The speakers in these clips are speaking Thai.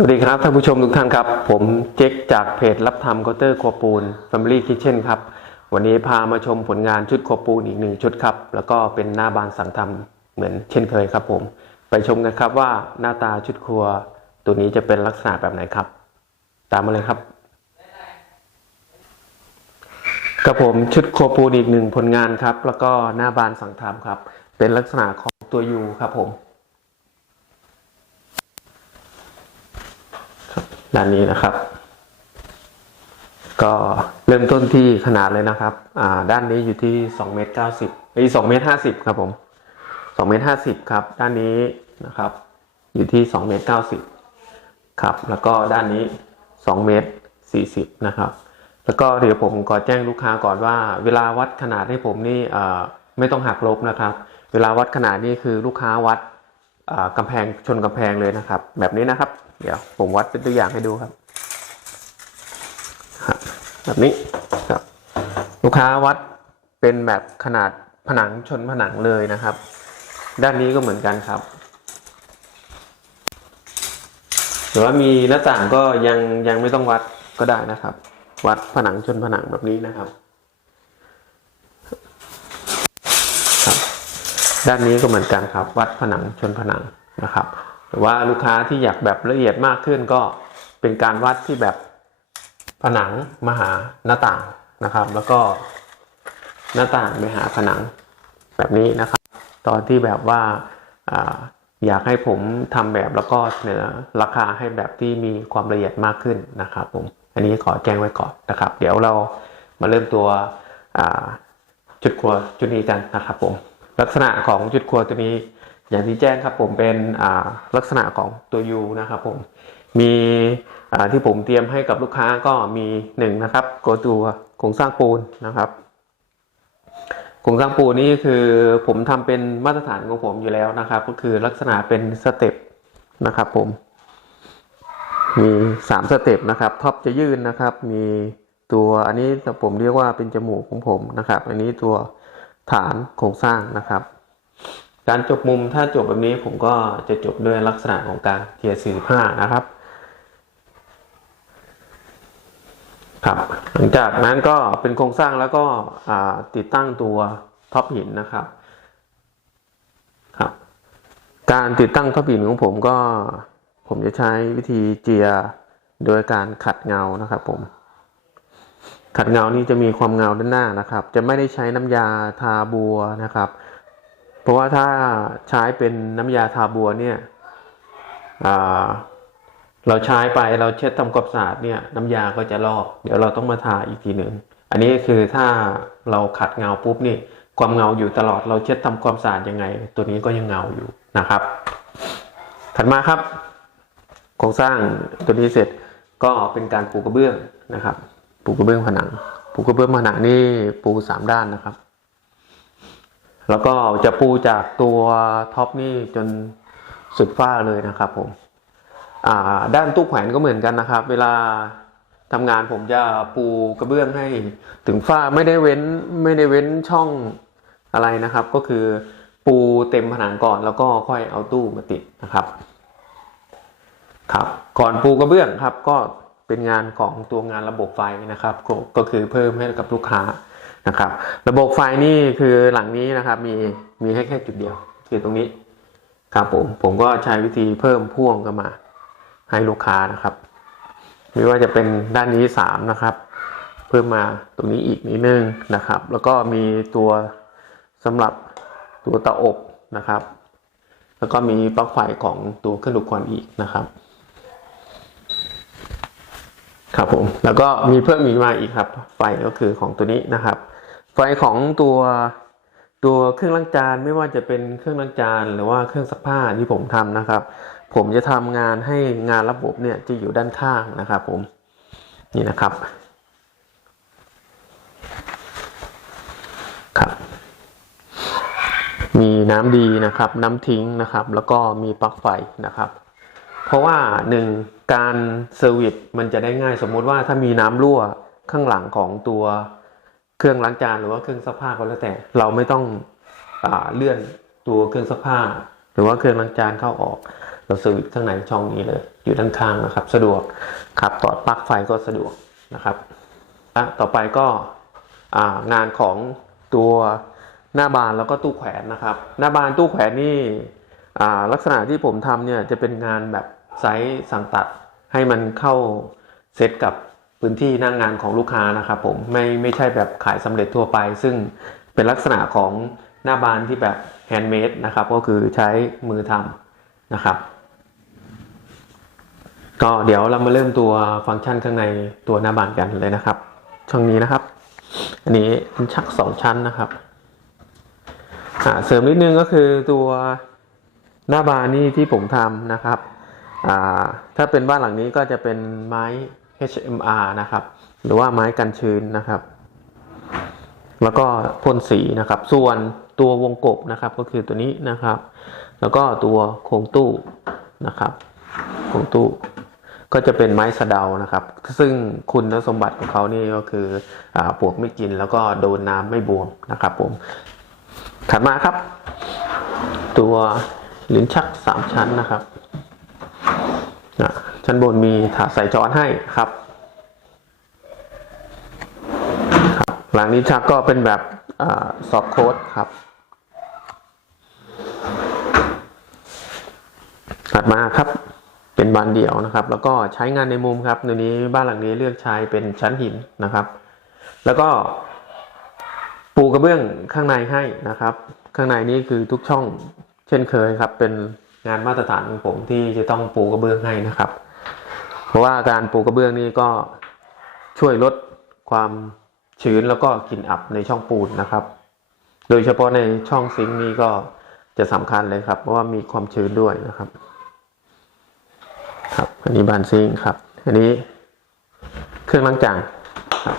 สวัสดีครับท่านผู้ชมทุกท่านครับ ผมเจ๊กจากเพจรับทำเคาน์เตอร์ครัวปูน Family Kitchen ครับ วันนี้พามาชมผลงานชุดครัวปูนอีกหนึ่งชุดครับ แล้วก็เป็นหน้าบานสั่งทำเหมือนเช่นเคยครับผม ไปชมกันครับว่าหน้าตาชุดครัวตัวนี้จะเป็นลักษณะแบบไหนครับ ตามมาเลยครับกับผมชุดครัวปูนอีกหนึ่งผลงานครับ แล้วก็หน้าบานสั่งทำครับ เป็นลักษณะของตัวยูครับผม ด้านนี้นะครับ ก็เริ่มต้นที่ขนาดเลยนะครับด้านนี้อยู่ที่2เมตร90ไอ้2เมตร50ครับผม2เมตร50ครับ ด้านนี้นะครับ อยู่ที่2เมตร90ครับ แล้วก็ด้านนี้2เมตร40นะครับ แล้วก็เดี๋ยวผมขอแจ้งลูกค้าก่อนว่า เวลาวัดขนาดให้ผมนี่ไม่ต้องหักลบนะครับ เวลาวัดขนาดนี่คือลูกค้าวัดอ่ากำแพงชนกำแพงเลยนะครับ แบบนี้นะครับ เดี๋ยวผมวัดเป็นตัวอย่างให้ดูครับ แบบนี้ครับ ลูกค้าวัดเป็นแบบขนาดผนังชนผนังเลยนะครับ ด้านนี้ก็เหมือนกันครับหรือว่ามีหน้าต่างก็ยังยังไม่ต้องวัดก็ได้นะครับ วัดผนังชนผนังแบบนี้นะครับครับ ด้านนี้ก็เหมือนกันครับ วัดผนังชนผนังนะครับ หรือว่าลูกค้าที่อยากแบบละเอียดมากขึ้นก็เป็นการวัดที่แบบผนังมาหาหน้าต่างนะครับ แล้วก็หน้าต่างไปหาผนังแบบนี้นะครับ ตอนที่แบบว่าอยากให้ผมทำแบบแล้วก็เสนอราคาให้แบบที่มีความละเอียดมากขึ้นนะครับผมอันนี้ขอแจ้งไว้ก่อนนะครับ เดี๋ยวเรามาเริ่มตัวจุดครัวจุดนี้กันนะครับผมลักษณะของจุดครัวตัวนี้ อย่างที่แจ้งครับผมเป็นลักษณะของตัว U นะครับผมมีที่ผมเตรียมให้กับลูกค้าก็มีหนึ่งนะครับตัวตัวโครงสร้างปูนนะครับโครงสร้างปูนนี่คือผมทำเป็นมาตรฐานของผมอยู่แล้วนะครับ ก็คือลักษณะเป็นสเต็ปนะครับผมมีสามสเต็ปนะครับท็อปจะยื่นนะครับ มีตัวอันนี้ผมเรียกว่าเป็นจมูกของผมนะครับ อันนี้ตัวฐานโครงสร้างนะครับ การจบมุมถ้าจบแบบนี้ผมก็จะจบด้วยลักษณะของการเทียร์45 นะครับ ครับ หลังจากนั้นก็เป็นโครงสร้างแล้วก็ติดตั้งตัวท็อปหินนะครับ ครับ การติดตั้งท็อปหินของผมก็ผมจะใช้วิธีเจียโดยการขัดเงานะครับผม ขัดเงานี่จะมีความเงาด้านหน้านะครับ จะไม่ได้ใช้น้ำยาทาบัวนะครับ ราะว่าถ้าใช้เป็นน้ำยาทาบัวเนี่ยเราใช้ไปเราเช็ดทำความสะอาดเนี่ยน้ำยาก็จะลอก เดี๋ยวเราต้องมาทาอีกทีหนึ่งอันนี้คือถ้าเราขัดเงาปุ๊บนี่ความเงาอยู่ตลอดเราเช็ดทำความสะอาดยังไง ตัวนี้ก็ยังเงาอยู่นะครับ ถัดมาครับโครงสร้างตัวนี้เสร็จก็เป็นการปูกระเบื้องนะครับ ปูกระเบื้องผนัง ปูกระเบื้องผนังนี่ปูสามด้านนะครับ แล้วก็จะปูจากตัวท็อปนี่จนสุดฝ้าเลยนะครับผมด้านตู้แขวนก็เหมือนกันนะครับ เวลาทำงานผมจะปูกระเบื้องให้ถึงฝ้าไม่ได้เว้นไม่ได้เว้นช่องอะไรนะครับ ก็คือปูเต็มผนังก่อนแล้วก็ค่อยเอาตู้มาติดนะครับ ครับ ก่อนปูกระเบื้องครับ ก็เป็นงานของตัวงานระบบไฟนะครับ ก็คือเพิ่มให้กับลูกค้า นะครับ ระบบไฟนี่คือหลังนี้นะครับ มีมีให้แค่จุดเดียว คือตรงนี้ครับผมผมก็ใช้วิธีเพิ่มพ่วงเข้ามา ให้ลูกค้านะครับไม่ว่าจะเป็นด้านนี้สามนะครับ เพิ่มมาตรงนี้อีกนิดนึงนะครับ แล้วก็มีตัวสำหรับตัวเตาอบนะครับ แล้วก็มีปลั๊กไฟของตัวเครื่องดูดควันอีกนะครับครับผมแล้วก็มีเพิ่มอีกมาอีกครับ ไฟก็คือของตัวนี้นะครับ ไฟของตัวตัวเครื่องล้างจานไม่ว่าจะเป็นเครื่องล้างจานหรือว่าเครื่องซักผ้าที่ผมทำนะครับ ผมจะทำงานให้งานระบบเนี่ยจะอยู่ด้านข้างนะครับ ผมนี่นะครับครับ มีน้ำดีนะครับ น้ำทิ้งนะครับ แล้วก็มีปลั๊กไฟนะครับ เพราะว่าหนึ่งการเซอร์วิสมันจะได้ง่ายสมมุติว่าถ้ามีน้ำรั่วข้างหลังของตัว เครื่องล้างจานหรือว่าเครื่องซักผ้าก็แล้วแต่ เราไม่ต้องอเลื่อนตัวเครื่องซักผ้า หรือว่าเครื่องล้างจานเข้าออก เราสวิตช์ข้างในช่องนี้เลย อยู่ด้านข้างนะครับ สะดวกครับต่อปลั๊กไฟก็สะดวกนะครับและต่อไปก็งานของตัวหน้าบานแล้วก็ตู้แขวนนะครับ หน้าบานตู้แขวนนี่ลักษณะที่ผมทำเนี่ยจะเป็นงานแบบไซส์สั่งตัดให้มันเข้าเซตกับ พื้นที่หนั่งงานของลูกค้านะครับผมไม่ไม่ใช่แบบขายสำเร็จทั่วไป ซึ่งเป็นลักษณะของหน้าบานที่แบบแฮนด์เมดนะครับก็คือใช้มือทำนะครับ ก็เดี๋ยวเรามาเริ่มตัวฟังก์ชันข้างในตัวหน้าบานกันเลยนะครับ ช่องนี้นะครับ อันนี้เป็นชักสองชั้นนะครับเสริมนิดนึงก็คือตัวหน้าบานนี่ที่ผมทำนะครับ ถ้าเป็นบ้านหลังนี้ก็จะเป็นไม้ HMR นะครับ หรือว่าไม้กันชื้นนะครับ แล้วก็พ่นสีนะครับ ส่วนตัววงกบนะครับ ก็คือตัวนี้นะครับ แล้วก็ตัวโครงตู้นะครับ โครงตู้ก็จะเป็นไม้สะเดานะครับ ซึ่งคุณสมบัติของเขานี่ก็คืออปวกไม่กินแล้วก็โดนน้ำไม่บวมนะครับ ผม ถัดมาครับ ตัวลิ้นชักสามชั้นนะครับนะ ชั้นบนมีถาดใส่จอนให้ครับครับ หลังลิ้ชักก็เป็นแบบซอฟโค้ดครับถัดมาครับเป็นบานเดี่ยวนะครับ แล้วก็ใช้งานในมุมครับในนี้บ้านหลังนี้เลือกใช้เป็นชั้นหินนะครับ แล้วก็ปูกระเบื้องข้างในให้นะครับ ข้างในนี้คือทุกช่องเช่นเคยครับ เป็นงานมาตรฐานของผมที่จะต้องปูกระเบื้องให้นะครับ เพราะว่าการปูกระเบื้องนี่ก็ช่วยลดความชื้นแล้วก็กลิ่นอับในช่องปูนนะครับ โดยเฉพาะในช่องซิงค์นี่ก็จะสำคัญเลยครับ เพราะว่ามีความชื้นด้วยนะครับ ครับ อันนี้บานซิงค์ครับ อันนี้เครื่องล้างจานครับ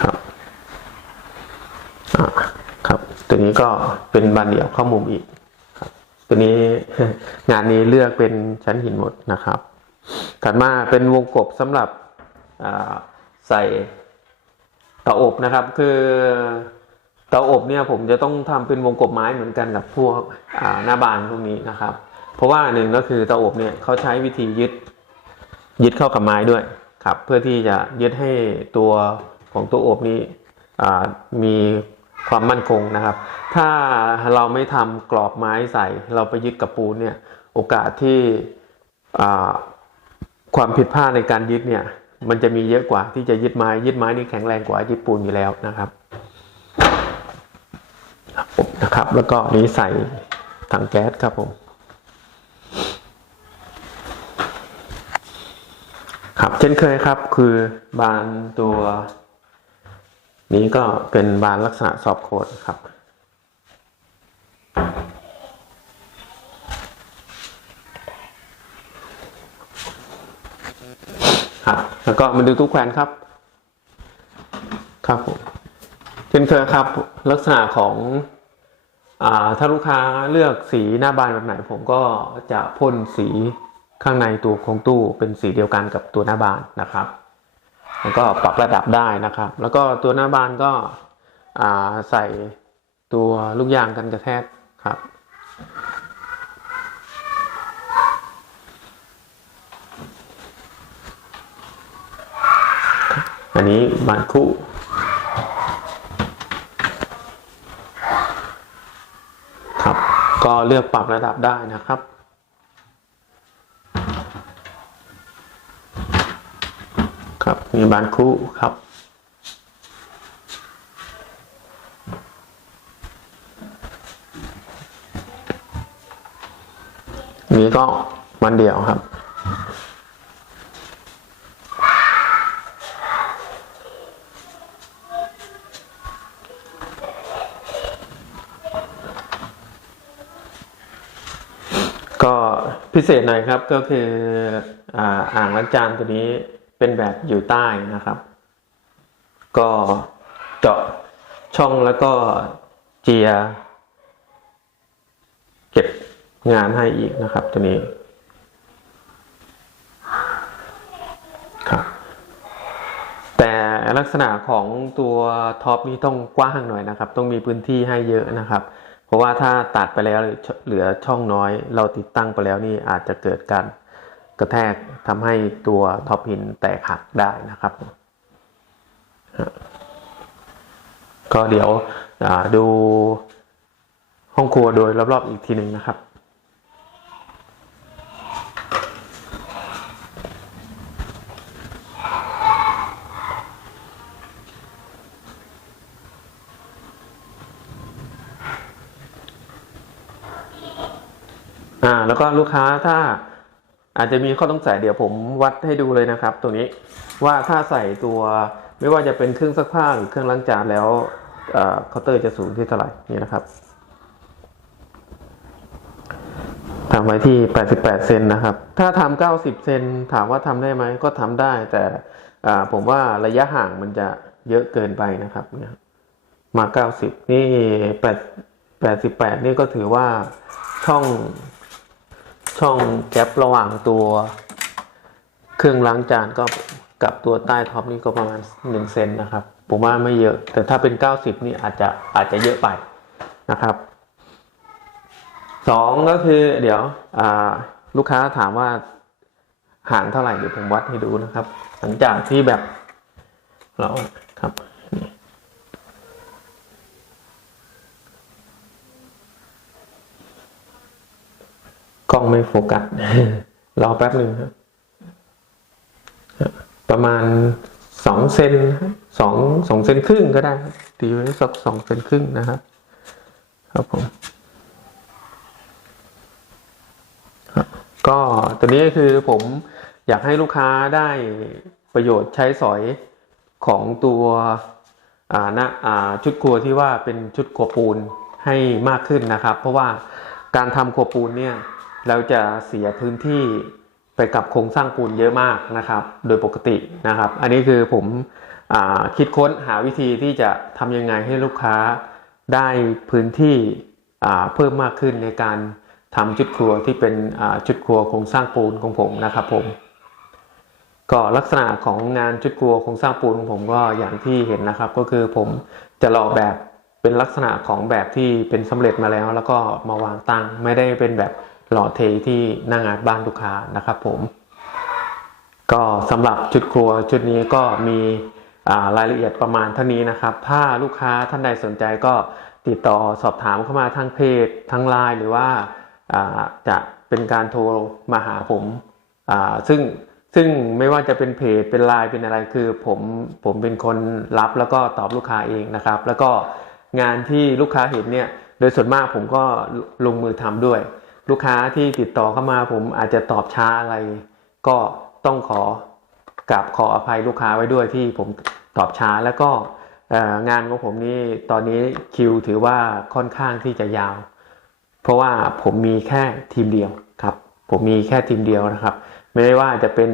ครับอ่าครับ ตัว นี้ก็เป็นบานเดี่ยวเข้ามุมอีกครับ ตัวนี้งานนี้เลือกเป็นชั้นหินหมดนะครับ ถัดมาเป็นวงกบสำหรับใส่เตาอบนะครับ คือเตาอบเนี่ยผมจะต้องทำเป็นวงกบไม้เหมือนกันกับพวกหน้าบานพวกนี้นะครับ เพราะว่าหนึ่งก็คือเตาอบเนี่ยเขาใช้วิธียึดยึดเข้ากับไม้ด้วยครับ เพื่อที่จะยึดให้ตัวของตัวอบนี้มี ความมั่นคงนะครับ ถ้าเราไม่ทำกรอบไม้ใส่ เราไปยึดกับปูนเนี่ยโอกาสที่ความผิดพลาดในการยึดเนี่ยมันจะมีเยอะกว่าที่จะยึดไม้ยึดไม้นี่แข็งแรงกว่ายึดปูนอยู่แล้วนะครับครับนะครับ แล้วก็นี้ใส่ถังแก๊สครับผมครับเช่นเคยครับคือบานตัว นี้ก็เป็นบานลักษณะซอฟต์โคดครับครับแล้วก็มาดูตู้แขวนครับ ครับผมเช่นเคยครับ ลักษณะของอ่าถ้าลูกค้าเลือกสีหน้าบานแบบไหน ผมก็จะพ่นสีข้างในตัวโครงตู้เป็นสีเดียวกันกับตัวหน้าบานนะครับ แล้วก็ปรับระดับได้นะครับ แล้วก็ตัวหน้าบานก็ใส่ตัวลูกยางกันกระแทกครับอันนี้บานคู่ครับ ก็เลือกปรับระดับได้นะครับ ครับ มีบานคู่ครับ นี้ก็วันเดียวครับก็พิเศษหน่อยครับก็คืออ่าอ่างล้างจานตัวนี้ เป็นแบบอยู่ใต้นะครับ ก็เจาะช่องแล้วก็เจีย เก็บงานให้อีกนะครับตัวนี้ครับแต่ลักษณะของตัวท็อปนี่ต้องกว้างหน่อยนะครับ ต้องมีพื้นที่ให้เยอะนะครับ เพราะว่าถ้าตัดไปแล้วเหลือช่องน้อย เราติดตั้งไปแล้วนี่อาจจะเกิดการ กระแทกทำให้ตัวท็อปหินแตกหักได้นะครับ ก็เดี๋ยวดูห้องครัวโดยรอบๆอีกทีหนึ่งนะครับอ่าแล้วก็ลูกค้าถ้า อาจจะมีข้อต้องใส่เดี๋ยวผมวัดให้ดูเลยนะครับ ตัวนี้ว่าถ้าใส่ตัวไม่ว่าจะเป็นเครื่องซักผ้าหรือเครื่องล้างจานแล้วเอ่อเคาน์เตอร์จะสูงที่เท่าไหร่นี่นะครับทำไว้ที่ 88 เซนนะครับ ถ้าทำ90 เซนถามว่าทำได้ไหมก็ทำได้ แต่ผมว่าระยะห่างมันจะเยอะเกินไปนะครับเนี่ยมา 90 นี่8 88 นี่ก็ถือว่าช่อง ช่องแกประหว่างตัว เครื่องล้างจานก็กับตัวใต้ท็อปนี่ก็ประมาณ1เซนนะครับ ผมว่าไม่เยอะ แต่ถ้าเป็น 90 นี่อาจจะอาจจะเยอะไปนะครับสองก็คือเดี๋ยวลูกค้าถามว่าห่างเท่าไหร่เดี๋ยวผมวัดให้ดูนะครับ หลังจากที่แบบเราครับนี่ กล้องไม่โฟกัสรอแป๊บหนึ่งครับประมาณสองเซนนสองสองเซนครึ่งก็ได้ตีไว้สักสองเซนครึ่งนะครับ ครับผมก็ตัวนี้คือผมอยากให้ลูกค้าได้ประโยชน์ใช้สอยของตัวอ่านะอ่าชุดครัวที่ว่าเป็นชุดครัวปูนให้มากขึ้นนะครับ เพราะว่าการทำครัวปูนเนี่ย เราจะเสียพื้นที่ไปกับโครงสร้างปูนเยอะมากนะครับ โดยปกตินะครับ อันนี้คือผมอคิดค้นหาวิธีที่จะทำยังไงให้ลูกค้าได้พื้นที่เพิ่มมากขึ้นในการทำชุดครัวที่เป็นชุดครัวโครงสร้างปูนของผมนะครับผมก็ลักษณะของงานชุดครัวโครงสร้างปูนของผมก็อย่างที่เห็นนะครับ ก็คือผมจะหล่อแบบเป็นลักษณะของแบบที่เป็นสำเร็จมาแล้ว แล้วก็มาวางตั้งไม่ได้เป็นแบบ หล่อเทที่หน้างานบ้านลูกค้านะครับผม ก็สำหรับชุดครัวชุดนี้ก็มีรายละเอียดประมาณเท่านี้นะครับ ถ้าลูกค้าท่านใดสนใจก็ติดต่อสอบถามเข้ามาทางเพจทางไลน์หรือว่าาจะเป็นการโทรมาหาผมาซึ่งซึ่งไม่ว่าจะเป็นเพจเป็นไลน์เป็นอะไรคือผมผมเป็นคนรับแล้วก็ตอบลูกค้าเองนะครับ แล้วก็งานที่ลูกค้าเห็นเนี่ยโดยส่วนมากผมก็ลงมือทำด้วย ลูกค้าที่ติดต่อเข้ามาผมอาจจะตอบช้าอะไร ก็ต้องขอกราบขออภัยลูกค้าไว้ด้วยที่ผมตอบช้าแล้วก็งานของผมนี่ตอนนี้คิวถือว่าค่อนข้างที่จะยาว เพราะว่าผมมีแค่ทีมเดียวครับ ผมมีแค่ทีมเดียวนะครับ ไม่ว่าจะเป็น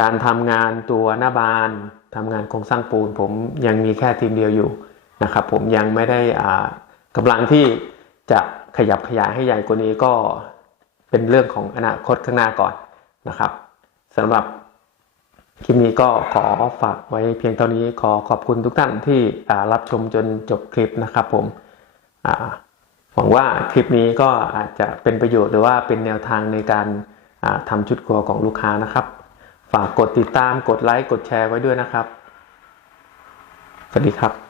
การทำงานตัวหน้าบานทำงานโครงสร้างปูน ผมยังมีแค่ทีมเดียวอยู่นะครับ ผมยังไม่ได้กำลังที่ ขยับขยายให้ใหญ่กว่านี้ก็เป็นเรื่องของอนาคตข้างหน้าก่อนนะครับสำหรับคลิปนี้ก็ขอฝากไว้เพียงเท่านี้ขอขอบคุณทุกท่านที่รับชมจนจบคลิปนะครับผมหวังว่าคลิปนี้ก็อาจจะเป็นประโยชน์หรือว่าเป็นแนวทางในการอ่าทำชุดครัวของลูกค้านะครับ ฝากกดติดตามกดไลค์กดแชร์ไว้ด้วยนะครับ สวัสดีครับ